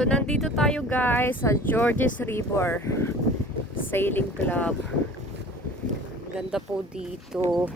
So, nandito tayo guys sa Georges River Sailing Club. Ganda po dito.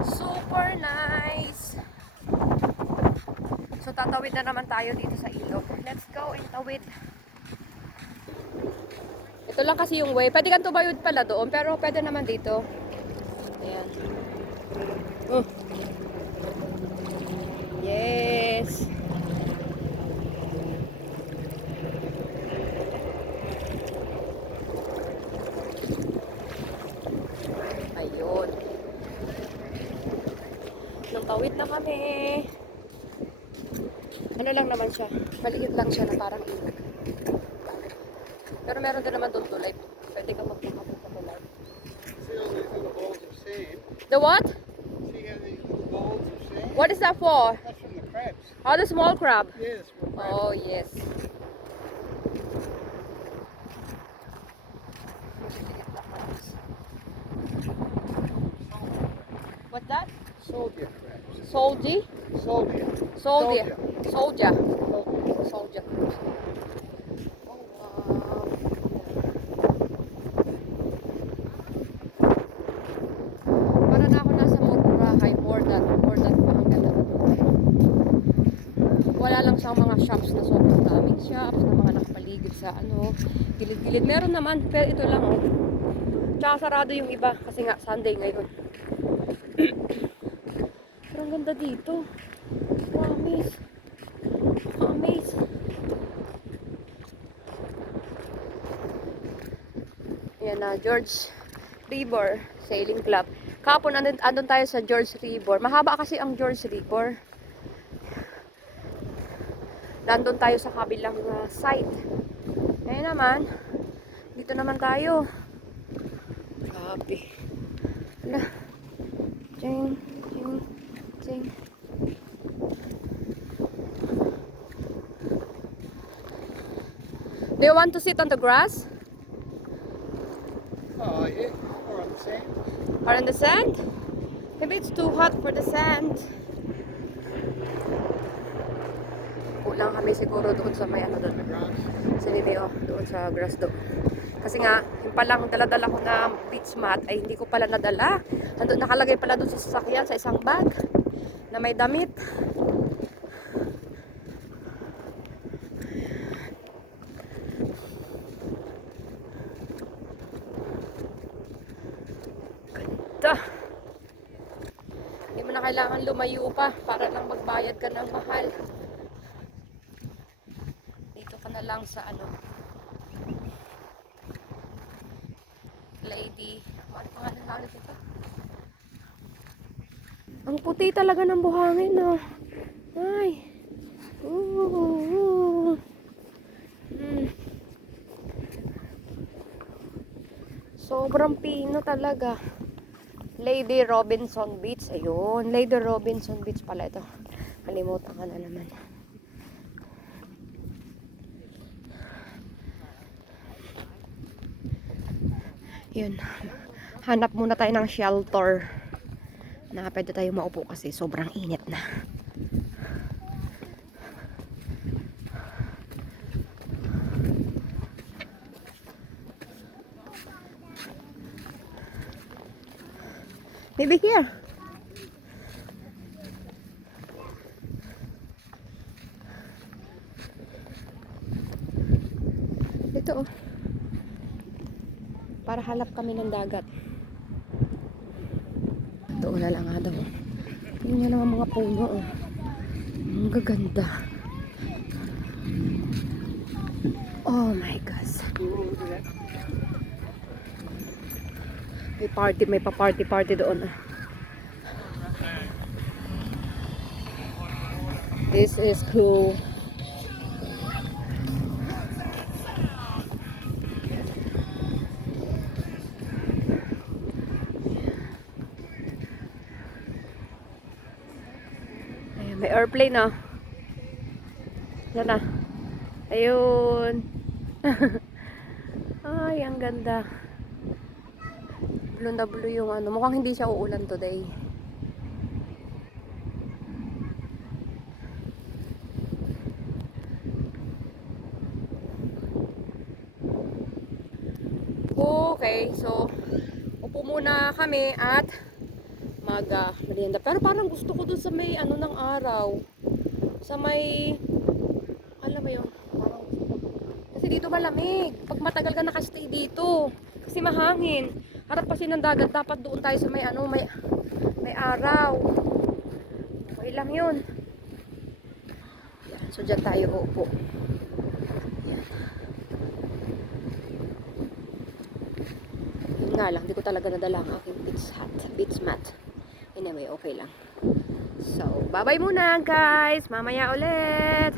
Super nice! So, tatawid na naman tayo dito sa ilog. Let's go and tawid. Ito lang kasi yung way. Pwede kang tumayod pala doon, pero pwede naman dito. Ayan. Yes! Ayun. Nang tawid na kami. Ano lang naman siya. Maliit lang siya na parang ilog. Pero meron din naman doon tulay. Pwede ka magpapapit sa tulay. See all these little balls of sand? The what? See how these little balls of sand? What is that for? That's from the crabs. Oh, the small crab. Yeah, the small crabs. Oh, yes. What's that? Soldier crabs. Soldier? Soldier. Soldier. Soldier. Soldier. Soldier. Oh, wow. Para na ako nasa Mount Boracay. More than pa ang ganda. Wala lang siyang mga shops na sobrang daming shops na mga nakapaligid sa gilid-gilid. Meron naman, pero ito lang oh. Tsaka sarado yung iba kasi nga Sunday ngayon. Pero ang ganda dito. Promise. Amaze. Ayan na, George River Sailing Club. Kapon andun tayo sa George River. Mahaba kasi ang George River. Nandun tayo sa kabilang side. Ngayon naman, dito naman tayo. Grabe. Wala. Ching, ching, ching. Do you want to sit on the grass? Oh, yeah. Or on the sand. Or on the sand? Maybe it's too hot for the sand. Kulang kami siguro doon sa may doon. The grass. Sa Nideo, doon sa grass doon. Kasi nga, yung palang dala-dala ko na beach mat ay hindi ko pala nadala. Nakalagay pala doon sa sasakyan sa isang bag na may damit. Ganda! Hindi mo na kailangan lumayo pa para lang magbayad ka ng mahal. Dito ka na lang sa Lady. Ano pangalan na ulit ito? Ang puti talaga ng buhangin, no? Ay. Sobrang pino talaga. Lady Robinson Beach. Ayun. Lady Robinson Beach pala ito. Kalimutan ka na naman. Yun. Hanap muna tayo ng shelter na pwede tayo maupo kasi sobrang init na. Maybe here. Ito oh. Para halap kami ng dagat. Doon na lang nga daw. Yun nga naman mga puno oh. Ang gaganda. Oh my gosh. May pa-party doon ah. This is cool. Ayan, may airplane na. Yan na. Ayun. Ay, ang ganda. Blue na blue yung ano. Mukhang hindi siya uulan today. Okay, so upo muna kami at merienda. Pero parang gusto ko dun sa may ano ng araw. Sa may, alam mo yun, parang gusto ko. Kasi dito malamig. Pag matagal ka nakastay dito. Kasi mahangin. Harap kasi ng dagat. Dapat doon tayo sa may ano, may araw. Okay lang yun. Yan. So dyan tayo uupo. Yan. Yun nga lang, hindi ko talaga nadala ang aking beach mat. Anyway, okay lang. So, bye-bye muna guys. Mamaya ulit.